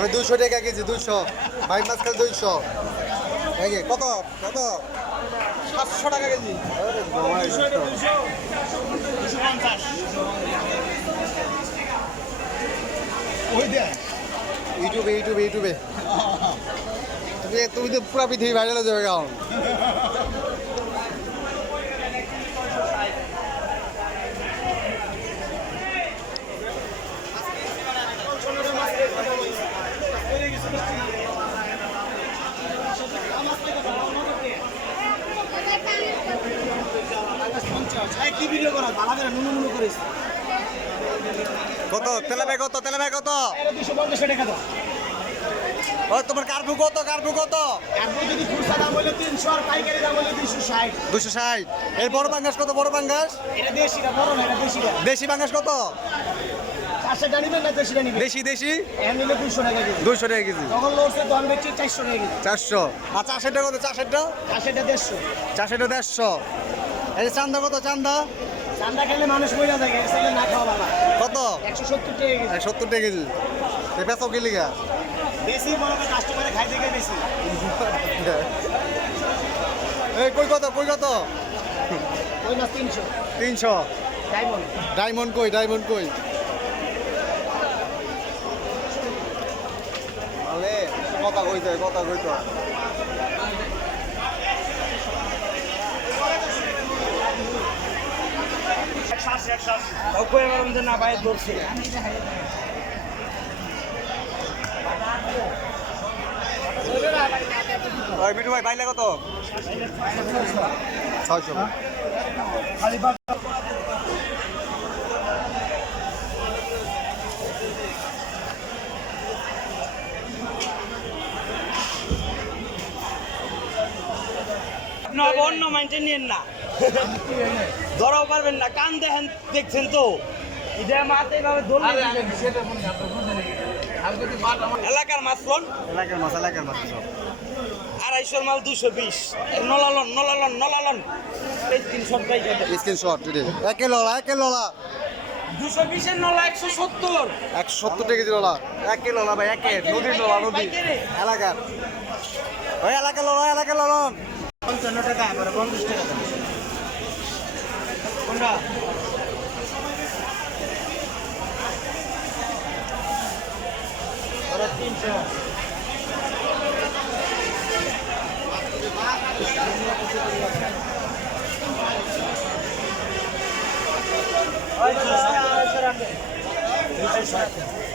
আমি 200 টাকা কেজি 200 ভাই মাছ খালি 200 এই যে কত কত 700 টাকা কেজি। ইউটিউবে ইউটিউবে ইউটিউবে তুমি তো পুরো পৃথিবী ভাইরাল হয়ে যাবে কারণ কি ভিডিও করা ভালো করে নুনু করিস। কত তেলাবে কত 250 টাকা দাও। ও তোমার কার্পু কত কার্পু যদি খুচরা দাম হলো 300 আর পাইকারি দাম হলো 260। 260 এর বড় পাঙ্গাস কত বড় পাঙ্গাস এটা দেশিটা বড় না, এটা দেশিটা। দেশি পাঙ্গাস কত 400 টাকা নিবেন না দেশিটা নিবেন? দেশি এর নিলে 200 টাকা কেজি। 200 টাকা কেজি তখন লড়ছে তো আমি বেচছি 400 টাকা কেজি। 400 আর 400 টাকা কত 400 টা 150 150 এই যে চান্দা কত চান্দা চান্দা খেলে মানুষ মরে যায়, এসে না খাওয়া ভালো। কত 170 টাকা কেজি। 70 টাকা কেজি এ পেছো কি লিগা বেশি মনে করে কাস্টমারে খাই থেকে বেশি। এই কই কত ওই মাছ 300 ডায়মন্ড। ডায়মন্ড কই আলে কথা কইতে না বাইরে ধরছে। ওই মিঠু ভাই বাইলে কত 600 অন্য মাইন্ডে নিয়েন না, ধরাও পারবেন না। কান দেখছেন তো এটা মাতে ভাবে এলাকার মাছ লোন এলাকার মাছ সব 250 মাল 220 নলালন স্ক্রিনশট একে ললা 220 এর নলা 170 170 টাকা কেজি ললা একে ললা ভাই একে নদী এলাকার ওই এলাকার ললন 55 টাকা করে 50 টাকা দাম। কোনটা ওরা 300। ওই 260 260